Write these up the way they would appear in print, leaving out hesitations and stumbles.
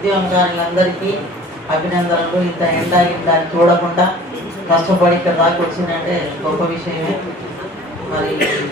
ఉద్యమకారులందరికీ అభినందనలు. ఇంత ఎండ ఇంత చూడకుండా కష్టపడి ఇక్కడ దాకా వచ్చిందంటే గొప్ప విషయమే. మరి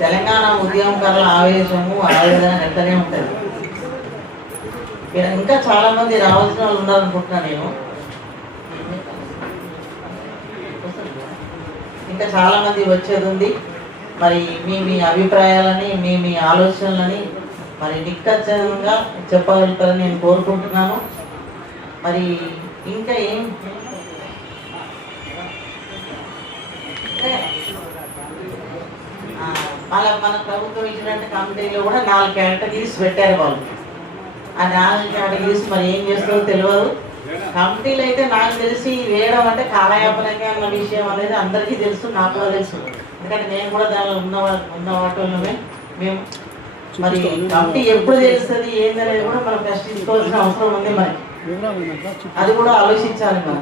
తెలంగాణ ఉద్యమకారుల ఆవేశము ఆవేదన ఎంతనే ఉంటుంది. ఇంకా చాలామంది రావాల్సిన వాళ్ళు ఉన్నారనుకుంటున్నాను నేను. ఇంకా చాలామంది వచ్చేది ఉంది. మరి మీ అభిప్రాయాలని మీ ఆలోచనలని మరి నిక్కచ్చంగా చెప్పగలుగుతారని నేను కోరుకుంటున్నాను. మరి ఇంకా ఏం మన ప్రభుత్వం ఇచ్చినట్టు కమిటీలో కూడా 4 కేటగిరీస్ పెట్టారు వాళ్ళు. ఆ 4 కేటగిరీస్ మరి ఏం చేస్తారో తెలియదు. కమిటీలు అయితే నాకు తెలిసి వేయడం అంటే కాలయాపనకే అన్న విషయం అనేది అందరికీ తెలుసు, నాకు కూడా తెలుసు. ఎందుకంటే నేను కూడా దానిలో ఉన్న వాటిలోనే మేము మరి కమిటీ ఎప్పుడు తెలుస్తుంది ఏందనేది కూడా మనం ప్రశ్నించుకోవాల్సిన అవసరం ఉంది. మరి అది కూడా ఆలోచించాలి మనం.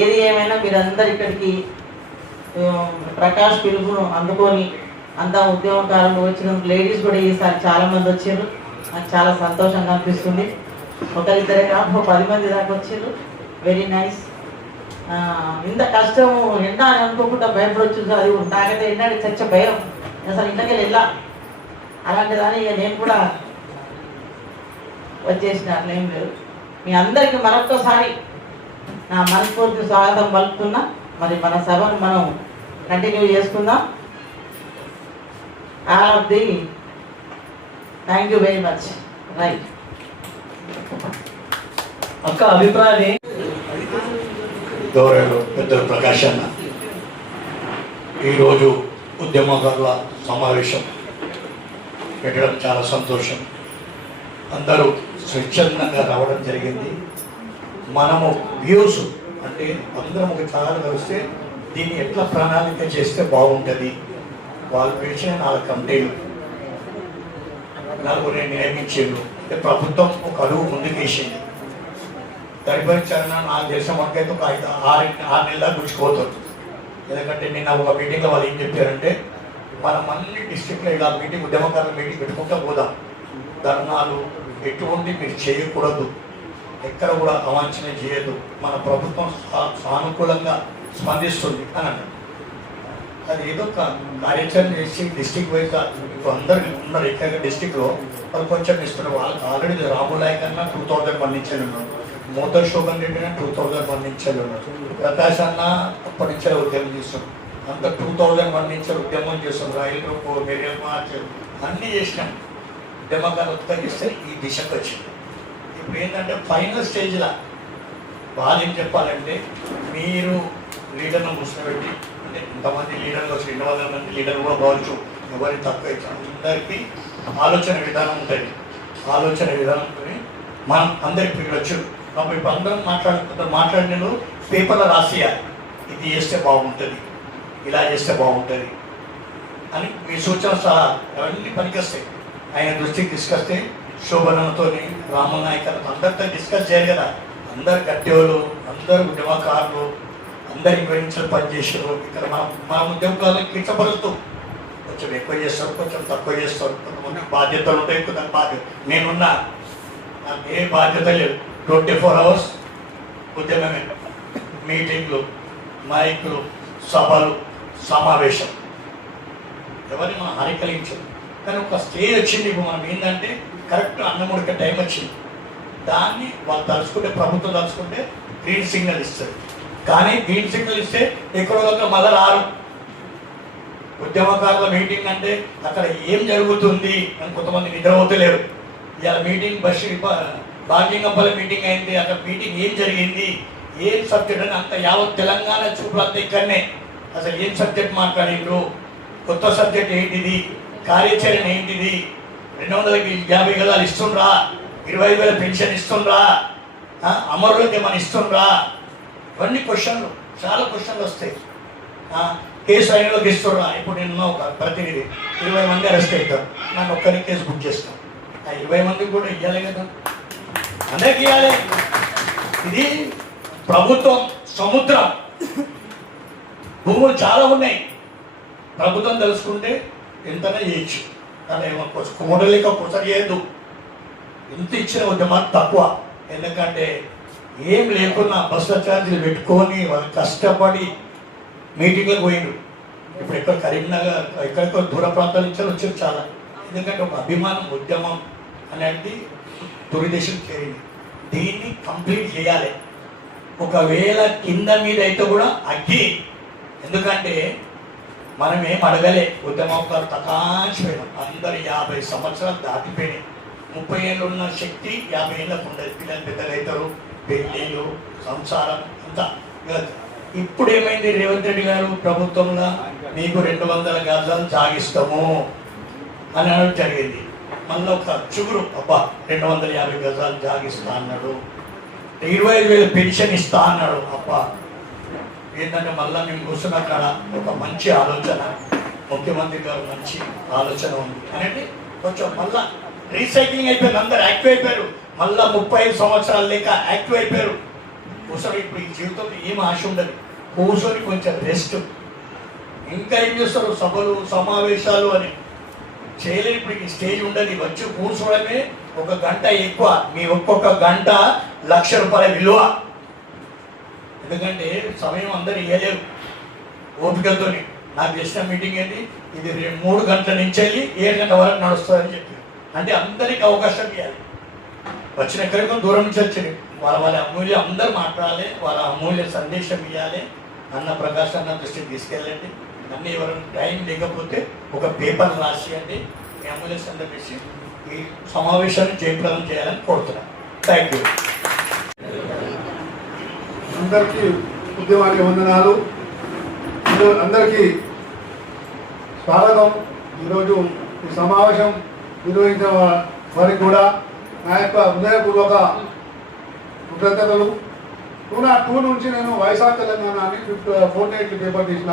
ఏది ఏమైనా మీరందరు ఇక్కడికి ప్రకాష్ పిలుపును అందుకొని అంతా ఉద్యమకారులు వచ్చినందుకు లేడీస్ కూడా ఈసారి చాలా మంది వచ్చారు. నాకు చాలా సంతోషంగా అనిపిస్తుంది. ఒకరిద్దరే కాదు 10 మంది దాకా వచ్చారు. Very nice. ఇంత కష్టము ఎండ అని అనుకోకుండా భయపడవచ్చు. అది నాకైతే ఎండాడి చచ్చ భయం, అసలు ఇంట్లోకి వెళ్ళా. అలాంటి దాన్ని ఇక నేను కూడా వచ్చేసిన, అట్లేం లేదు. మీ అందరికీ మరొక్కసారి నా మనస్ఫూర్తి స్వాగతం పలుకుతున్నా. మరి మన సభను మనం కంటిన్యూ చేసుకుందాం. All of the thank you very much. Right అక్క అభిప్రాయాన్ని గౌరవ పెద్దలు ప్రకాష్ అన్న, ఈరోజు ఉద్యమకారుల సమావేశం పెట్టడం చాలా సంతోషం. అందరూ స్వచ్ఛందంగా రావడం జరిగింది. మనము వ్యూస్ అంటే అందరం ఒక చాలా కలిస్తే దీన్ని ఎట్లా ప్రణాళిక చేస్తే బాగుంటుంది. వాళ్ళు పిలిచిన 4 కమిటీలు 4 నియమించారు. అంటే ప్రభుత్వం ఒక అడుగు ముందుకేసింది. పరిపాలించాలన్నా నాకు తెలిసిన మనకైతే ఒక 6 నెలల గుడిచిపోతుంది. ఎందుకంటే నిన్న ఒక మీటింగ్లో వాళ్ళు ఏం చెప్పారంటే మనం అన్ని డిస్ట్రిక్ట్లో ఇలా మీటింగ్ ఉద్యమకారుల మీటింగ్ పెట్టుకుంటూ పోదాం. ధర్నాలు ఎటువంటి మీరు చేయకూడదు, ఎక్కడ కూడా అవాంఛనీయం చేయదు, మన ప్రభుత్వం సానుకూలంగా స్పందిస్తుంది అని అన్నారు. అది ఏదో ఒక కార్యాచరణ చేసి డిస్ట్రిక్ట్ వైజ్గా ఇప్పుడు అందరికి ఉన్నారు. ఎక్కడ డిస్ట్రిక్ట్లో వాళ్ళు కొంచెం ఇస్తున్నారు. వాళ్ళకి ఆల్రెడీ రాములాయ్ కన్నా 2001 నుంచి ఉన్నారు. మోతర్ శోభన్ రెడ్డి 2001 నుంచి ఉన్నారు. ప్రకాష్ అన్న అప్పటి నుంచే ఉద్యమం చేస్తాం. అంత 2001 నుంచి ఉద్యమం చేస్తాం. రైలు రూపు మెరియల్ మార్చ్ అన్నీ చేసినాం. ఉద్యమకాలు ఉత్పత్తి చేస్తే ఈ దిశకు వచ్చింది. ఇప్పుడు ఏంటంటే ఫైనల్ స్టేజ్లో వాళ్ళు ఏం చెప్పాలంటే మీరు లీడర్ను కూర్చోబెట్టి, అంటే ఇంతమంది లీడర్లు వచ్చి 200 మంది లీడర్లు కూడా కావచ్చు, ఎవరి తక్కువ అందరికీ ఆలోచన విధానం ఉంటుంది. ఆలోచన విధానంతో మనం అందరికి పిలవచ్చు. కాబట్టి ఇప్పుడు అందరం మాట్లాడిన పేపర్లో రాసేయాలి, ఇది చేస్తే బాగుంటుంది, ఇలా చేస్తే బాగుంటుంది అని మీ సూచన సహా అవన్నీ పనికొస్తాయి. ఆయన దృష్టికి తీసుకొస్తే శోభనతో రాముల నాయకులతో అందరితో డిస్కస్ చేయాలి కదా. అందరు గట్టేవాళ్ళు, అందరు ఉద్యమకారులు, అందరు ఇన్వెన్షన్ పనిచేసారు. ఇక్కడ మన ఉద్యమకారులకు కించపరుస్తూ కొంచెం ఎక్కువ చేస్తారు, కొంచెం తక్కువ చేస్తారు. కొంతమంది బాధ్యతలు ఉంటాయి, కొంత బాధ్యత నేనున్నా, నాకు ఏ బాధ్యత లేదు. 24 hours ఉద్యమమే, మీటింగ్లు, మైకులు, సభలు, సమావేశం, ఎవరిని మనం హరికలించదు. కానీ ఒక స్టేజ్ వచ్చింది. ఇప్పుడు మనం ఏంటంటే కరెక్ట్ అన్నముడికి టైం వచ్చింది. దాన్ని వాళ్ళు తలుచుకుంటే, ప్రభుత్వం తలుచుకుంటే గ్రీన్ సిగ్నల్ ఇస్తుంది. కానీ గ్రీన్ సిగ్నల్ ఇస్తే ఎక్కడో మళ్ళీ రారు. ఉద్యమకారుల మీటింగ్ అంటే అక్కడ ఏం జరుగుతుంది అని కొంతమంది నిద్రపోతలేరు. ఇవాళ మీటింగ్ బాగ్యంగంపల్లి మీటింగ్ అయింది. అక్కడ మీటింగ్ ఏం జరిగింది, ఏం సబ్జెక్ట్ అని అంత యావత్ తెలంగాణ చూపులు అంతా ఇక్కడనే. అసలు ఏం సబ్జెక్ట్ మాట్లాడిండ్రు, కొత్త సబ్జెక్ట్ ఏంటిది, కార్యాచరణ ఏంటిది, 250 గజాలు ఇస్తుండ్రా, 25,000 పెన్షన్ ఇస్తుండ్రా, అమరులకి ఏమైనా ఇస్తుండ్రా, ఇవన్నీ క్వశ్చన్లు, చాలా క్వశ్చన్లు వస్తాయి. కేసు అయినలోకి ఇస్తుండ్రా. ఇప్పుడు నేను ఒక ప్రతినిధి 20 మంది అరెస్ట్ అవుతారు, నన్ను ఒక్కరికి కేసు బుక్ చేస్తాను. ఆ 20 మందికి కూడా ఇవ్వాలి కదా, అందరికి ఇవ్వాలి. ఇది ప్రభుత్వం సముద్రం, భూములు చాలా ఉన్నాయి. ప్రభుత్వం తెలుసుకుంటే ఎంతనే చేయొచ్చు, కానీ కుమ్మడలేక కుసరి చేయద్దు. ఎంత ఇచ్చిన ఉద్యమం తక్కువ. ఎందుకంటే ఏం లేకున్నా బస్సుల ఛార్జీలు పెట్టుకొని వాళ్ళు కష్టపడి మీటింగ్లకు పోయిండు. ఇప్పుడు ఎక్కడ కరీంనగర్ ఎక్కడెక్కడ దూర ప్రాంతాల నుంచి వచ్చారు చాలా. ఎందుకంటే ఒక అభిమానం ఉద్యమం అనేది దురుదేశం చేరింది. దీన్ని కంప్లీట్ చేయాలి. ఒకవేళ కింద మీద అయితే కూడా అగ్గి, ఎందుకంటే మనం ఏం అడగలే, ఉద్యమకాలు తకాచిపోయినాం. అందరు 50 సంవత్సరాలు దాటిపోయినాయి. 30 ఏళ్ళు ఉన్న శక్తి 50 ఏళ్ళకు ఉండదు. పిల్లలు పెద్దలు అవుతారు, పెళ్ళిళ్ళు, సంసారం అంతా. ఇప్పుడు ఏమైంది, రేవంత్ రెడ్డి గారు ప్రభుత్వంలో మీకు 200 గజాలు జాగిస్తాము అని అనడం జరిగింది. మళ్ళీ ఒక చుగురు, అబ్బా 250 గజాలు జాగిస్తా అన్నాడు, 25,000 పెన్షన్ ఇస్తా అన్నాడు. అబ్బా ఏంటంటే మళ్ళీ మేము కూర్చున్న కాడ ఒక మంచి ఆలోచన, ముఖ్యమంత్రి గారు మంచి ఆలోచన ఉంది అనేది కొంచెం మళ్ళా రీసైక్లింగ్ అయిపోయింది. అందరు యాక్టివ్ అయిపోయారు. మళ్ళీ 35 సంవత్సరాలు లేక యాక్టివ్ అయిపోయారు. కూర్చొని ఇప్పుడు ఈ జీవితంలో ఏం ఆశ ఉండదు. కూర్చొని కొంచెం రెస్ట్. ఇంకా ఏం చేస్తారు, సభలు సమావేశాలు అని చేయలేదు. ఇప్పుడు ఈ స్టేజ్ ఉండదు. వచ్చి కూర్చోవడమే 1 గంట ఎక్కువ. మీ ఒక్కొక్క గంట ₹1,00,000 విలువ. ఎందుకంటే సమయం అందరు ఇవ్వలేరు ఓపికతోని. నాకు చేసిన మీటింగ్ ఏంటి, ఇది 3 గంటల నుంచి వెళ్ళి 7 గంటల వరకు నడుస్తుందని చెప్పి, అంటే అందరికి అవకాశం ఇవ్వాలి. వచ్చిన ఎక్కడికో దూరం నుంచి వచ్చింది, వాళ్ళ అమూల్య అందరూ మాట్లాడాలి, వాళ్ళ అమూల్య సందేశం ఇవ్వాలి. అన్న ప్రకాశ్ అన్న దృష్టికి తీసుకెళ్ళండి. అన్నీ ఎవరైనా టైం లేకపోతే ఒక పేపర్ రాసియండి. మీ అమూల్య సందేశం ఈ సమావేశాన్ని జయప్రదం చేయాలని కోరుతున్నాను. Thank you. అందరికీ ఉద్యమానికి వందనాలు. అందరికీ స్వాగతం. ఈరోజు ఈ సమావేశం నిర్వహించిన వారికి కూడా నా యొక్క హృదయపూర్వక కృతజ్ఞతలు. 202 నుంచి నేను వైఎస్ఆర్ తెలంగాణ అని 48 పేపర్ తీసిన.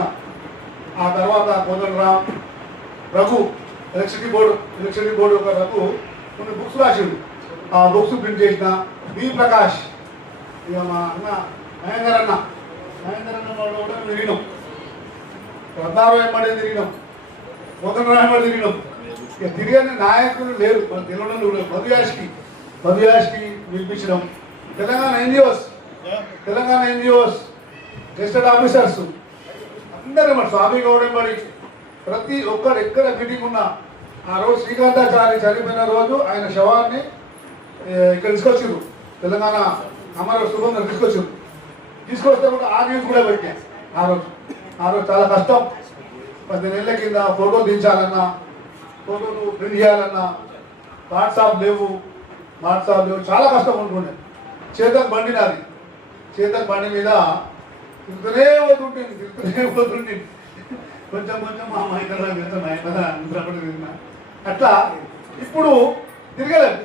ఆ తర్వాత కోదండరామ్ రఘు ఎలక్ట్రిసిటీ బోర్డు ఒక రఘు కొన్ని బుక్స్ రాసిండు. ఆ బుక్స్ ప్రింట్ చేసిన. బి ప్రకాష్, ఇక మా అన్న మహేందర్ అన్న వాళ్ళు కూడా తిరిగినాం. రత్నారావు వెంబడి తిరిగినాం, కోదండరామ్ వెంబడి తిరిగినాం. ఇక తిరిగిన నాయకులు లేరు, మన తెలియడం కూడా. మధుయాష్కి పిలిపించడం. తెలంగాణ ఎన్జిఓస్ గెస్టెడ్ ఆఫీసర్స్ అందరూ మన స్వామి గౌడ్ వెంబడి ప్రతి ఒక్కరు ఎక్కడ మీటింగ్ ఉన్నా. ఆ రోజు శ్రీకాంతాచారి చనిపోయిన రోజు ఆయన శవాన్ని ఇక్కడ తీసుకొచ్చారు. తెలంగాణ అమర సుగంధం తీసుకొస్తే కూడా ఆ న్యూస్ కూడా పెట్టాను. ఆ రోజు చాలా కష్టం. 10 నెలల కింద ఫోటో దించాలన్నా, ఫోటోలు ప్రింట్ చేయాలన్నా వాట్సాప్ లేవు, చాలా కష్టం ఉంటుండే. చేతన్ బండి నాది. చేతన్ బండి మీద తిరుగుతూనే పోతుంటుంది. కొంచెం మా మైకల్ తిరిగినా. అట్లా ఇప్పుడు తిరగలేము.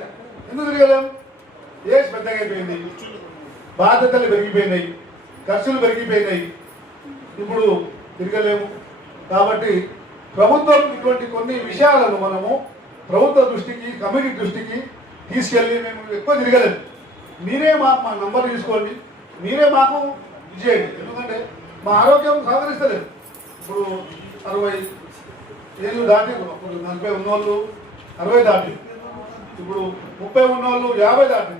ఎందుకు తిరగలేం? ఏజ్ పెద్దగా అయిపోయింది, బాధ్యతలు పెరిగిపోయినాయి, ఖర్చులు పెరిగిపోయినాయి. ఇప్పుడు తిరగలేము. కాబట్టి ప్రభుత్వం ఇటువంటి కొన్ని విషయాలను మనము ప్రభుత్వ దృష్టికి, కమిటీ దృష్టికి తీసుకెళ్ళి మేము ఎక్కువ తిరగలేము. మీరే మా నంబర్ తీసుకోండి, మీరే మాకు ఇచ్చేయండి. ఎందుకంటే మా ఆరోగ్యం సహకరిస్తలేదు. ఇప్పుడు 60 ఏళ్ళు దాటి, అప్పుడు 40 ఉన్నోళ్ళు 60 దాటి, ఇప్పుడు 30 ఉన్నోళ్ళు 50 దాటి.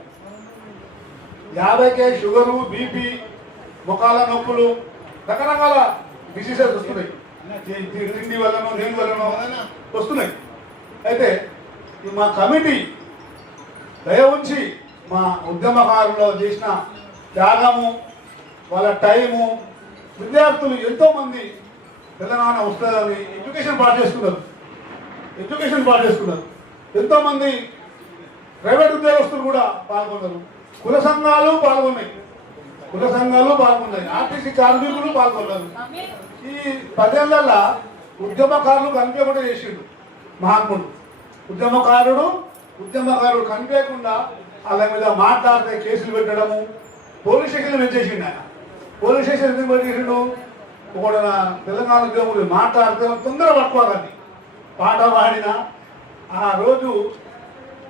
50కే షుగరు, బీపీ, ముఖాల నొప్పులు, రకరకాల డిసీజెస్ వస్తున్నాయి. తిండి వల్లనో దేని వల్లనో వస్తున్నాయి. అయితే మా కమిటీ దయ ఉంచి మా ఉద్యమకారులో చేసిన త్యాగము, వాళ్ళ టైము, విద్యార్థులు ఎంతోమంది తెలంగాణ వస్తుందని ఎడ్యుకేషన్ పాటు చేసుకున్నారు. ఎంతోమంది ప్రైవేట్ ఉద్యోగస్తులు కూడా పాల్గొన్నారు. కుల సంఘాలు పాల్గొన్నాయి. ఆర్టీసీ కార్మికులు పాల్గొన్నారు. ఈ 10 ఏళ్ళల్లో ఉద్యమకారులు కనిపించకుండా చేసిండు మహాత్ముడు. ఉద్యమకారుడు కనిపించకుండా వాళ్ళ మీద మాట్లాడితే కేసులు పెట్టడము, పోలీస్ స్టేషన్లు పెట్టేసిండు. ఆయన పోలీస్ స్టేషన్ ఎందుకు పెట్టేసిండు? ఒక తెలంగాణ ఉద్యోగులు మాట్లాడితే తొందర పట్టుకోవాలని పాట పాడిన ఆ రోజు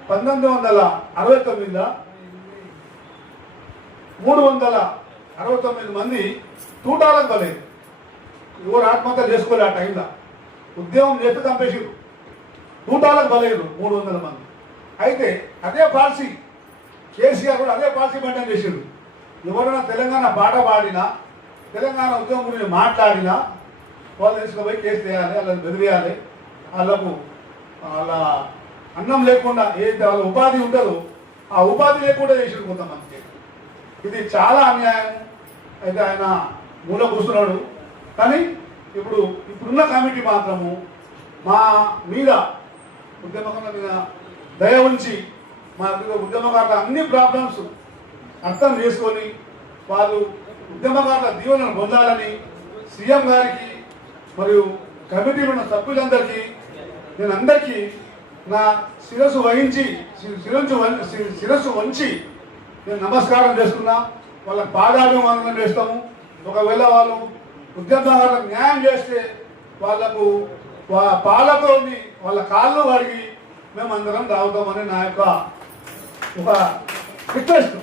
1969లో 369 మంది తూటాలకు బలేదు. ఎవరు ఆత్మహత్య చేసుకోలే. ఆ టైంలో ఉద్యమం చేస్తే చంపేసారు. తూటాలకు బలేదు 300 మంది. అయితే అదే పాలసీ కేసీఆర్ కూడా అదే పాలసీ మెయింటైన్ చేసిండు. ఎవరైనా తెలంగాణ పాట పాడినా, తెలంగాణ ఉద్యమం గురించి మాట్లాడినా వాళ్ళు తీసుకుపోయి కేసు వేయాలి, వాళ్ళని బెదిరేయాలి, వాళ్ళ అన్నం లేకుండా ఏదైతే వాళ్ళ ఉపాధి ఉంటుందో ఆ ఉపాధి లేకుండా చేసిండు కొంతమందికి. ఇది చాలా అన్యాయం. అయితే ఆయన మూల కూర్చున్నాడు. కానీ ఇప్పుడున్న కమిటీ మాత్రము మా మీద ఉద్యమకారుల మీద దయ ఉంచి మా ఉద్యమకారుల అన్ని ప్రాబ్లమ్స్ అర్థం చేసుకొని వాళ్ళు ఉద్యమకారుల దీవెనను పొందాలని సీఎం గారికి మరియు కమిటీలో ఉన్న సభ్యులందరికీ నేను అందరికీ నా శిరస్సు వంచి నేను నమస్కారం చేస్తున్నా. వాళ్ళ పాదాభివందనం చేస్తాము. ఒకవేళ వాళ్ళు ఉద్యమకారులకు న్యాయం చేస్తే వాళ్లకు పాలతో వాళ్ళ కాళ్ళు కడిగి మేమందరం తాగుతామని నా యొక్క ఒక రిక్వెస్ట్.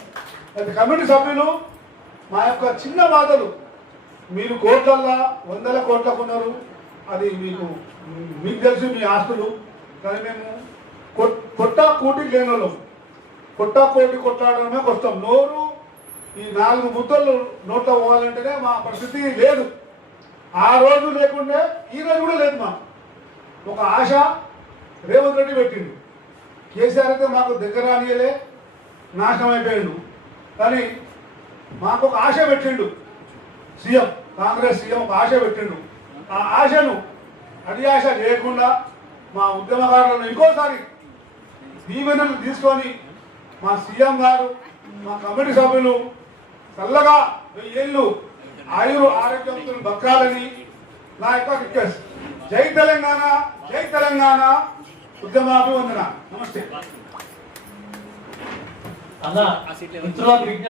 అయితే కమిటీ సభ్యులు మా యొక్క చిన్న బాధలు మీరు కోట్లల్లా 100 కోట్లకు ఉన్నారు, అది మీకు తెలుసు మీ ఆస్తులు. కానీ మేము కోటి లేని వాళ్ళం, కోటి కొట్లాడడమే కష్టం. నోరు ఈ 4 ముద్దలు నోట్లో పోవాలంటేనే మా పరిస్థితి లేదు. ఆ రోజు లేకుండే ఈ రోజు కూడా లేదు. మాకు ఒక ఆశ రేవంత్ రెడ్డి పెట్టిండు. కేసీఆర్ అయితే మాకు దగ్గర అనియలే, నాశనం అయిపోయిండు. కానీ మాకు ఒక ఆశ పెట్టిండు సీఎం, కాంగ్రెస్ సీఎం ఒక ఆశ పెట్టిండు. ఆ ఆశను ఆశ చేయకుండా మా ఉద్యమకారులను ఇంకోసారి దీవెనలు తీసుకొని మా సీఎం గారు, మా కమిటీ సభ్యులు చల్లగా 1000 ఏళ్ళు ఆరోగ్యంతో బతకాలని నా యొక్క రిక్వెస్ట్. జై తెలంగాణ, జై తెలంగాణ. ఉద్యమాభివందన. నమస్తే అన్న మిత్రులకు